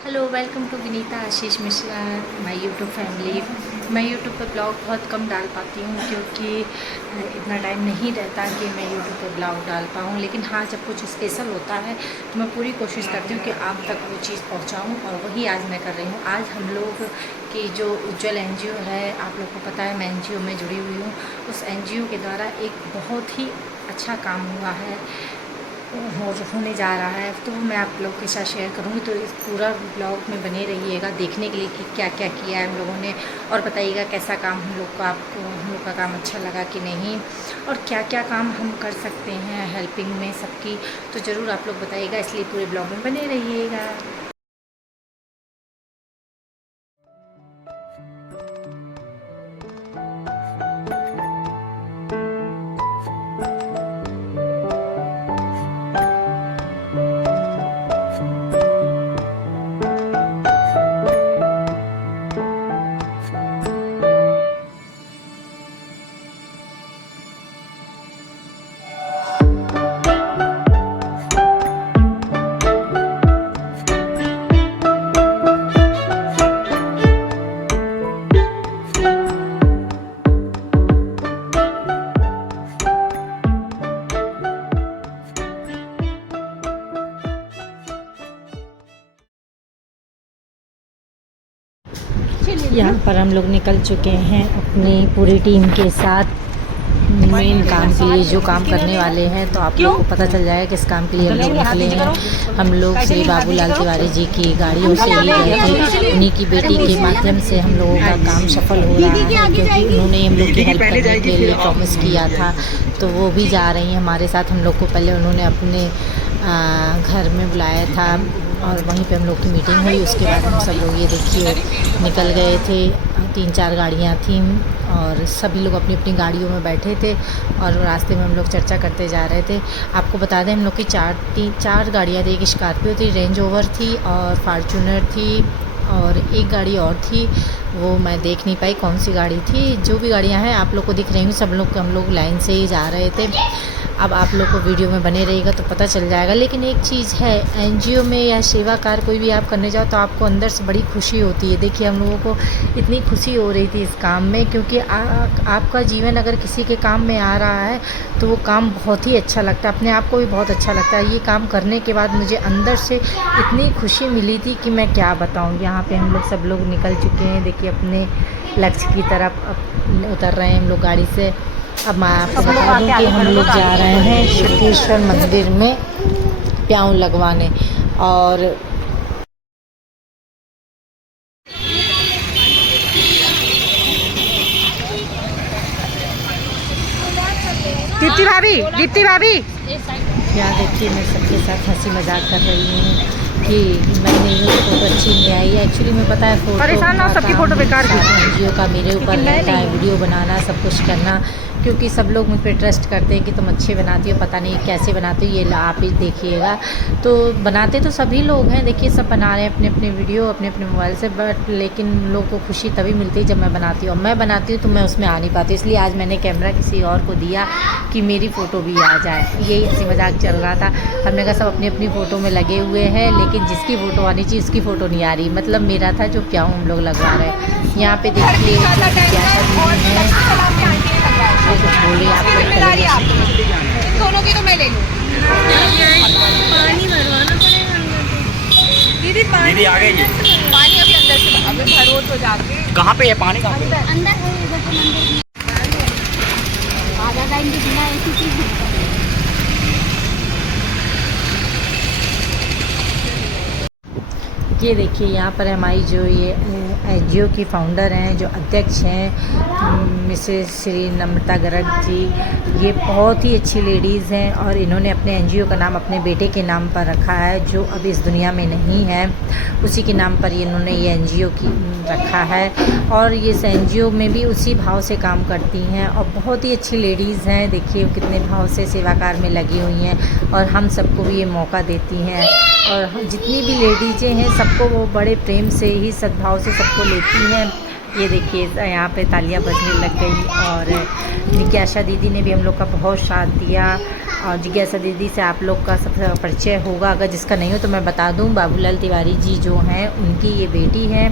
Hello, welcome to Vinita Ashish Mishra my YouTube family. मैं YouTube पर blog बहुत कम डाल पाती हूँ क्योंकि इतना टाइम नहीं रहता कि मैं यूट्यूब पर ब्लॉग डाल पाऊँ। लेकिन हाँ, जब कुछ स्पेशल होता है तो मैं पूरी कोशिश करती हूँ कि आप तक वो चीज़ पहुँचाऊँ, और वही आज मैं कर रही हूँ। आज हम लोग की जो उज्ज्वल एनजीओ है, आप लोग को पता है मैं एनजीओ में जुड़ी हुई हूँ। उस एनजीओ के द्वारा एक बहुत ही अच्छा काम हुआ है, होने जा रहा है, तो मैं आप लोग के साथ शेयर करूँगी। तो इस पूरा ब्लॉग में बने रहिएगा देखने के लिए कि क्या क्या किया है हम लोगों ने, और बताइएगा कैसा काम हम लोग को, आपको हम लोग का काम अच्छा लगा कि नहीं, और क्या क्या काम हम कर सकते हैं हेल्पिंग में सबकी। तो ज़रूर आप लोग बताइएगा, इसलिए पूरे ब्लॉग में बने रहिएगा। यहाँ पर हम लोग निकल चुके हैं अपनी पूरी टीम के साथ मेन काम के लिए, जो काम करने वाले हैं। तो आप लोग को पता चल जाएगा किस काम के लिए हम लोग निकले हैं। हम लोग श्री बाबूलाल तिवारी जी की गाड़ियों से ही गए थे। उन्हीं की बेटी के माध्यम से हम लोगों का काम सफल हो रहा है, क्योंकि उन्होंने हम लोग की हेल्प करने के लिए प्रॉमिस किया था। तो वो भी जा रही हैं हमारे साथ। हम लोग को पहले उन्होंने अपने घर में बुलाया था और वहीं पे हम लोग की मीटिंग हुई। उसके बाद हम सब लोग ये देखिए निकल गए थे। 3-4 गाड़ियाँ थीं और सभी लोग अपनी अपनी गाड़ियों में बैठे थे और रास्ते में हम लोग चर्चा करते जा रहे थे। आपको बता दें, हम लोग की चार गाड़ियाँ थी। एक स्कॉर्पियो थी, रेंज रोवर थी और फार्चूनर थी, और एक गाड़ी और थी, वो मैं देख नहीं पाई कौन सी गाड़ी थी। जो भी गाड़ियाँ हैं आप लोग को दिख रही हूँ, सब लोग हम लोग लाइन से ही जा रहे थे। अब आप लोग को वीडियो में बने रहेगा तो पता चल जाएगा। लेकिन एक चीज़ है, एनजीओ में या सेवा कार्य कोई भी आप करने जाओ तो आपको अंदर से बड़ी खुशी होती है। देखिए हम लोगों को इतनी खुशी हो रही थी इस काम में, क्योंकि आपका जीवन अगर किसी के काम में आ रहा है तो वो काम बहुत ही अच्छा लगता है, अपने आप को भी बहुत अच्छा लगता है। ये काम करने के बाद मुझे अंदर से इतनी खुशी मिली थी कि मैं क्या बताऊँ। यहाँ पर हम लोग सब लोग निकल चुके हैं, देखिए अपने लक्ष्य की तरफ उतर रहे हैं हम लोग गाड़ी से। अब मैं आपको बता दूं कि हम लोग जा रहे हैं शुक्रेश्वर मंदिर में प्याऊ लगवाने। और दीप्ति भाभी यहाँ देखिए, मैं सबके साथ हंसी मजाक कर रही हूँ कि मैंने फ़ोटो अच्छी नहीं आई। एक्चुअली में पता है सबकी फ़ोटो बेकार की एनजीओ का मेरे ऊपर रहता है, वीडियो बनाना, सब कुछ करना, क्योंकि सब लोग मुझ पर ट्रस्ट करते हैं कि तुम अच्छे बनाती हो। पता नहीं कैसे बनाती हो, ये आप ही देखिएगा। तो बनाते तो सभी लोग हैं, देखिए सब बना रहे हैं अपने अपने वीडियो अपने अपने मोबाइल से, बट लेकिन लोगों को खुशी तभी मिलती है जब मैं बनाती हूँ। मैं बनाती हूँ तो मैं उसमें आ नहीं पाती, इसलिए आज मैंने कैमरा किसी और को दिया कि मेरी फ़ोटो भी आ जाए। यही हंसी मजाक चल रहा था। हमने कहा सब अपनी अपनी फ़ोटो में लगे हुए हैं, लेकिन जिसकी फ़ोटो आनी चाहिए उसकी फ़ोटो नहीं आ रही। मतलब मेरा था जो प्याऊ हम लोग लगवा रहे हैं। यहाँ पे देखिए कुछ बोलिए आप लोग। दोनों की तो मैं ले लूँ। पानी भरवाना पड़ेगा दीदी। दीदी आ गई है। पानी अभी अंदर से अभी भरो तो जाके। कहाँ पे है पानी? कहाँ पे? अंदर है इधर तो मंदिर आधा टाइम के बिना ऐसी चीज। ये देखिए यहाँ पर हमारी जो ये एनजीओ की फाउंडर हैं, जो अध्यक्ष हैं, मिसेस श्री नम्रता गर्ग जी। ये बहुत ही अच्छी लेडीज़ हैं और इन्होंने अपने एनजीओ का नाम अपने बेटे के नाम पर रखा है, जो अब इस दुनिया में नहीं है। उसी के नाम पर इन्होंने ये एनजीओ की रखा है, और ये एनजीओ में भी उसी भाव से काम करती हैं और बहुत ही अच्छी लेडीज़ हैं। देखिए कितने भाव से सेवा कार्य में लगी हुई हैं और हम सबको भी ये मौका देती हैं। और जितनी भी लेडीज़ें हैं सबको वो बड़े प्रेम से ही, सद्भाव से सबको लेती हैं। ये देखिए यहाँ पे तालियां बजने लग गई और जिज्ञासा दीदी ने भी हम लोग का बहुत साथ दिया। और जिज्ञासा दीदी से आप लोग का सब परिचय होगा, अगर जिसका नहीं हो तो मैं बता दूं, बाबूलाल तिवारी जी जो हैं उनकी ये बेटी है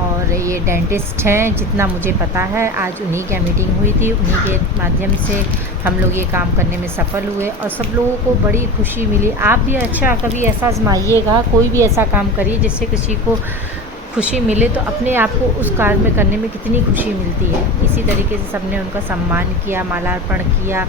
और ये डेंटिस्ट हैं जितना मुझे पता है। आज उन्हीं की मीटिंग हुई थी, उन्हीं के माध्यम से हम लोग ये काम करने में सफल हुए और सब लोगों को बड़ी खुशी मिली। आप भी अच्छा कभी ऐसा आजमाइएगा, कोई भी ऐसा काम करिए जिससे किसी को खुशी मिले, तो अपने आप को उस कार्य में करने में कितनी खुशी मिलती है। इसी तरीके से सबने उनका सम्मान किया, मालार्पण किया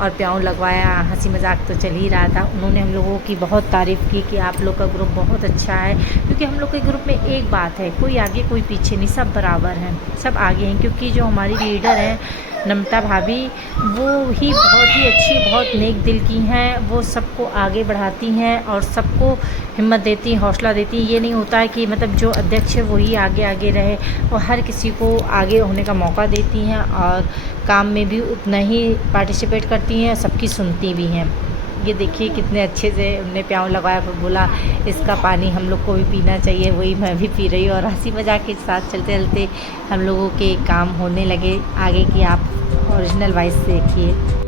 और प्याऊ लगवाया। हंसी मजाक तो चल ही रहा था। उन्होंने हम लोगों की बहुत तारीफ़ की कि आप लोग का ग्रुप बहुत अच्छा है, क्योंकि हम लोग के ग्रुप में एक बात है, कोई आगे कोई पीछे नहीं, सब बराबर हैं, सब आगे हैं। क्योंकि जो हमारी लीडर हैं नम्रता भाभी, वो ही बहुत ही अच्छी, बहुत नेक दिल की हैं। वो सबको आगे बढ़ाती हैं और सबको हिम्मत देती, हौसला देती। ये नहीं होता है कि मतलब जो अध्यक्ष है वही आगे आगे रहे, वो हर किसी को आगे होने का मौका देती हैं और काम में भी उतना ही पार्टिसिपेट करती हैं, सबकी सुनती भी हैं। ये देखिए कितने अच्छे से उन्होंने प्याऊ लगाया, फिर बोला इसका पानी हम लोग को भी पीना चाहिए, वही मैं भी पी रही हूँ। और हंसी मजाक के साथ चलते चलते हम लोगों के काम होने लगे। आगे की आप ओरिजिनल वॉइस देखिए।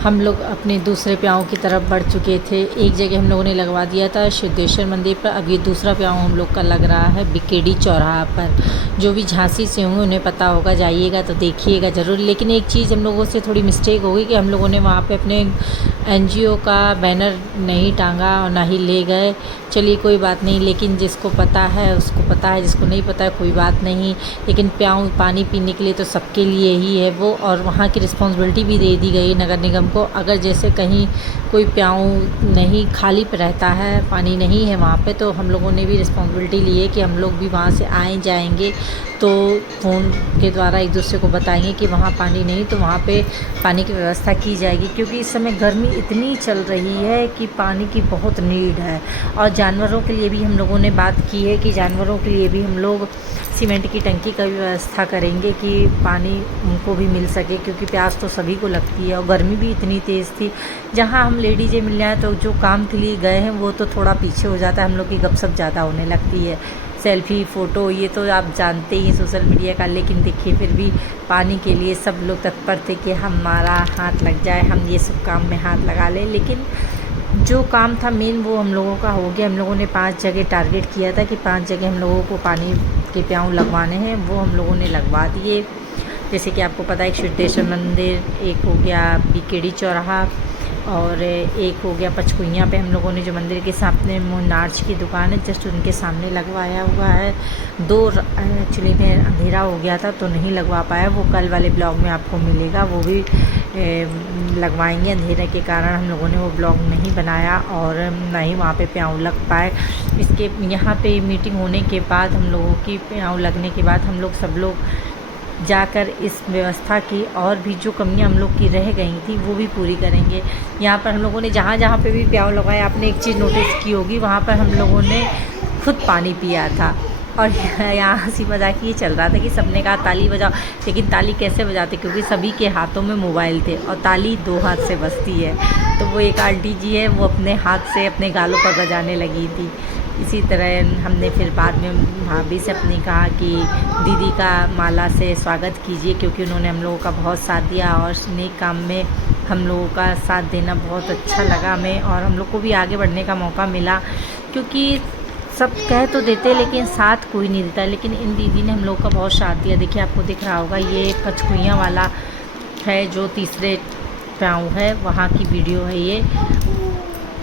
हम लोग अपने दूसरे प्याऊ की तरफ बढ़ चुके थे। एक जगह हम लोगों ने लगवा दिया था सिद्धेश्वर मंदिर पर, अब ये दूसरा प्याऊ हम लोग का लग रहा है बीकेडी चौराहा पर। जो भी झांसी से होंगे उन्हें पता होगा, जाइएगा तो देखिएगा ज़रूर। लेकिन एक चीज़ हम लोगों से थोड़ी मिस्टेक हो गई कि हम लोगों ने वहाँ पे अपने एनजीओ का बैनर नहीं टांगा और ना ही ले गए। चलिए कोई बात नहीं, लेकिन जिसको पता है उसको पता है, जिसको नहीं पता है कोई बात नहीं। लेकिन प्याऊ पानी पीने के लिए तो सबके लिए ही है वो, और वहाँ की रिस्पॉन्सिबिलिटी भी दे दी गई नगर निगम को। अगर जैसे कहीं कोई प्याऊ नहीं खाली पे रहता है, पानी नहीं है वहाँ पे, तो हम लोगों ने भी रिस्पॉन्सिबिलिटी ली है कि हम लोग भी वहाँ से आए जाएंगे तो फ़ोन के द्वारा एक दूसरे को बताएंगे कि वहाँ पानी नहीं, तो वहाँ पे पानी की व्यवस्था की जाएगी। क्योंकि इस समय गर्मी इतनी चल रही है कि पानी की बहुत नीड है। और जानवरों के लिए भी हम लोगों ने बात की है कि जानवरों के लिए भी हम लोग सीमेंट की टंकी का भी व्यवस्था करेंगे कि पानी उनको भी मिल सके, क्योंकि प्यास तो सभी को लगती है और गर्मी भी इतनी तेज़ थी। जहाँ हम लेडीज़ें मिल जाएँ तो जो काम के लिए गए हैं वो तो थोड़ा पीछे हो जाता है, हम लोग की गपशप ज़्यादा होने लगती है। सेल्फ़ी फ़ोटो ये तो आप जानते ही सोशल मीडिया का, लेकिन देखिए फिर भी पानी के लिए सब लोग तत्पर थे कि हमारा हाथ लग जाए, हम ये सब काम में हाथ लगा लें। लेकिन जो काम था मेन वो हम लोगों का हो गया। हम लोगों ने 5 जगह टारगेट किया था कि 5 जगह हम लोगों को पानी के प्याऊ लगवाने हैं, वो हम लोगों ने लगवा दिए। जैसे कि आपको पता है, एक सिद्धेश्वर मंदिर, एक हो गया बीकेडी चौराहा और एक हो गया पचकुइयाँ पे हम लोगों ने जो मंदिर के सामने नार्च की दुकान है जस्ट उनके सामने लगवाया हुआ है। 2 एक्चुअली में अंधेरा हो गया था तो नहीं लगवा पाया, वो कल वाले ब्लॉग में आपको मिलेगा, वो भी लगवाएंगे। अंधेरे के कारण हम लोगों ने वो ब्लॉग नहीं बनाया और ना ही वहाँ पे प्याऊ लग पाए। इसके यहाँ पे मीटिंग होने के बाद हम लोगों की प्याऊ लगने के बाद हम लोग सब लोग जाकर इस व्यवस्था की और भी जो कमियां हम लोग की रह गई थी वो भी पूरी करेंगे। यहाँ पर हम लोगों ने जहाँ जहाँ पे भी प्याऊ लगाया, आपने एक चीज़ नोटिस की होगी, वहाँ पर हम लोगों ने खुद पानी पिया था। और यहाँ हंसी मजाक ये चल रहा था कि सबने कहा ताली बजाओ, लेकिन ताली कैसे बजाते, क्योंकि सभी के हाथों में मोबाइल थे और ताली 2 हाथ से बजती है। तो वो एक आंटी जी है वो अपने हाथ से अपने गालों पर बजाने लगी थी। इसी तरह हमने फिर बाद में भाभी से अपनी कहा कि दीदी का माला से स्वागत कीजिए, क्योंकि उन्होंने हम लोगों का बहुत साथ दिया और नेक काम में हम लोगों का साथ देना बहुत अच्छा लगा हमें, और हम लोग को भी आगे बढ़ने का मौका मिला। क्योंकि सब कह तो देते लेकिन साथ कोई नहीं देता, लेकिन इन दीदी ने हम लोग का बहुत साथ दिया। देखिए आपको दिख रहा होगा, ये पचकुइयाँ वाला है जो तीसरे प्याऊ है, वहाँ की वीडियो है ये।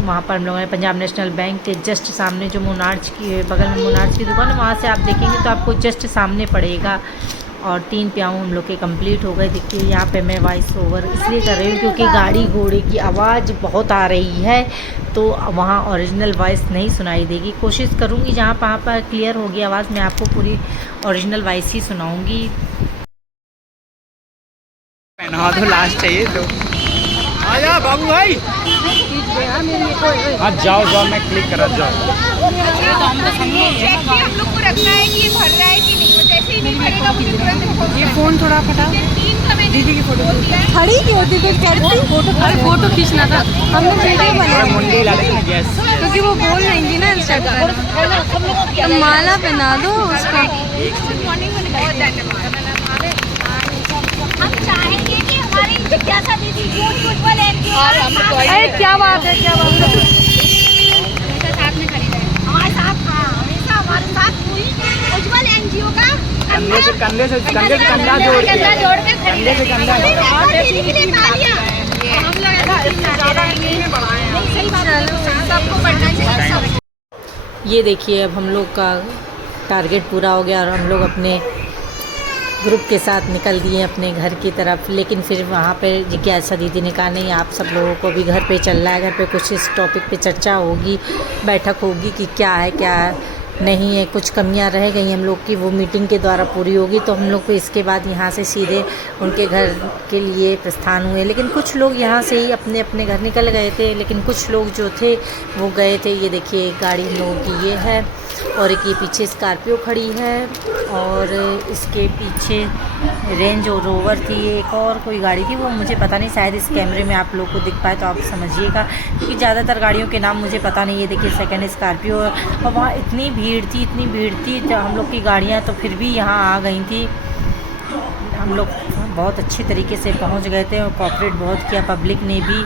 वहाँ पर हम लोगों ने पंजाब नेशनल बैंक के जस्ट सामने जो मोनार्च की बगल में मोनार्च की दुकान है, वहाँ से आप देखेंगे तो आपको जस्ट सामने पड़ेगा। और 3 प्याऊ हम लोग के कंप्लीट हो गए। देखिए यहाँ पे मैं वॉइस ओवर इसलिए कर रही हूँ क्योंकि गाड़ी घोड़े की आवाज़ बहुत आ रही है, तो वहाँ ओरिजिनल वॉइस नहीं सुनाई देगी। कोशिश करूँगी जहाँ पर क्लियर होगी आवाज़, मैं आपको पूरी ओरिजिनल वॉइस ही सुनाऊँगी। पहना तो लास्ट चाहिए तो आ जा बाबू भाई। हाँ जाओ जाओ, मैं क्लिक करा जाओ। हम लोग को रखना है कि ये भर रहा है कि नहीं, जैसे ही नहीं भरेगा मुझे तुरंत ये फोन थोड़ा फटा। दीदी की फोटो खड़ी क्यों होती कुछ करती फोटो खींचना था, हमने वीडियो बनाया मुंडी ला देना गैस, क्योंकि वो बोल रही थी ना इंस्टाग्राम। तो माला पहना दो उसको। बहुत धन्यवाद। हम चाहेंगे कि हमारी जिज्ञासा दीदी उज्ज्वल एनजीओ और हम अरे क्या बात है, क्या बात है। हमेशा साथ में खड़ी रहे हमारे साथ। हाँ, हमेशा हमारे साथ पूरी उज्ज्वल एनजीओ का कंधे से कंधा जोड़ के कंधे से कंधा दीदी के लिए तालियां। हम लोग सही बात है, सबको बढ़ना चाहिए। ये देखिए अब हम लोग का टारगेट पूरा हो गया और हम लोग अपने ग्रुप के साथ निकल दिए अपने घर की तरफ। लेकिन फिर वहाँ पे जिज्ञासा दीदी ने कहा नहीं, आप सब लोगों को भी घर पे चलना है, घर पे कुछ इस टॉपिक पे चर्चा होगी, बैठक होगी कि क्या है क्या नहीं है, कुछ कमियां रह गई हम लोग की, वो मीटिंग के द्वारा पूरी होगी। तो हम लोग को इसके बाद यहाँ से सीधे उनके घर के लिए प्रस्थान हुए। लेकिन कुछ लोग यहाँ से ही अपने अपने घर निकल गए थे, लेकिन कुछ लोग जो थे वो गए थे। ये देखिए गाड़ी हम लोगों की ये है और एक ये पीछे स्कॉर्पियो खड़ी है और इसके पीछे रेंज रोवर थी, एक और कोई गाड़ी थी, वो मुझे पता नहीं, शायद इस कैमरे में आप लोग को दिख पाए तो आप समझिएगा, क्योंकि ज़्यादातर गाड़ियों के नाम मुझे पता नहीं है। देखिए सेकंड स्कॉर्पियो, और वहाँ इतनी भीड़ थी तो हम लोग की गाड़ियाँ तो फिर भी यहाँ आ गई थी। हम लोग बहुत अच्छे तरीके से पहुँच गए थे और कोऑपरेट बहुत किया पब्लिक ने भी,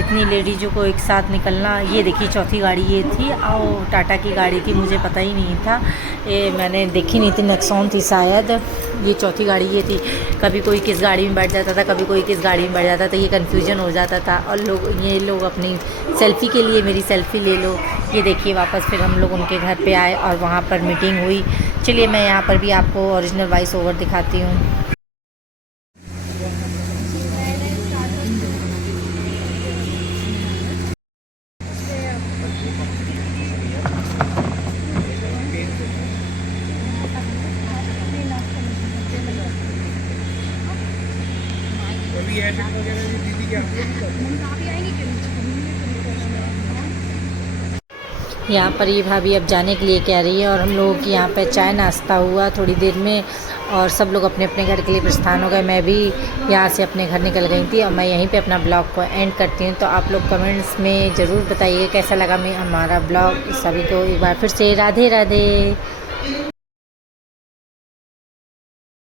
इतनी लेडीज़ों को एक साथ निकलना। ये देखिए चौथी गाड़ी ये थी और टाटा की गाड़ी थी, मुझे पता ही नहीं था, ये मैंने देखी नहीं थी, नेक्सॉन थी शायद। ये चौथी गाड़ी ये थी। कभी कोई किस गाड़ी में बैठ जाता था, कभी कोई किस गाड़ी में बैठ जाता था, ये कन्फ्यूजन हो जाता था। और ये लोग अपनी सेल्फ़ी के लिए मेरी सेल्फ़ी ले लो। ये देखिए वापस फिर हम लोग उनके घर पे आए और वहाँ पर मीटिंग हुई। चलिए मैं यहाँ पर भी आपको ओरिजिनल वॉइस ओवर दिखाती हूँ। यहाँ पर ये भाभी अब जाने के लिए कह रही है और हम लोगों की यहाँ पे चाय नाश्ता हुआ थोड़ी देर में और सब लोग अपने अपने घर के लिए प्रस्थान हो गए। मैं भी यहाँ से अपने घर निकल गई थी और मैं यहीं पे अपना ब्लॉग को एंड करती हूँ। तो आप लोग कमेंट्स में ज़रूर बताइए कैसा लगा हमारा ब्लॉग। सभी को एक बार फिर से राधे राधे।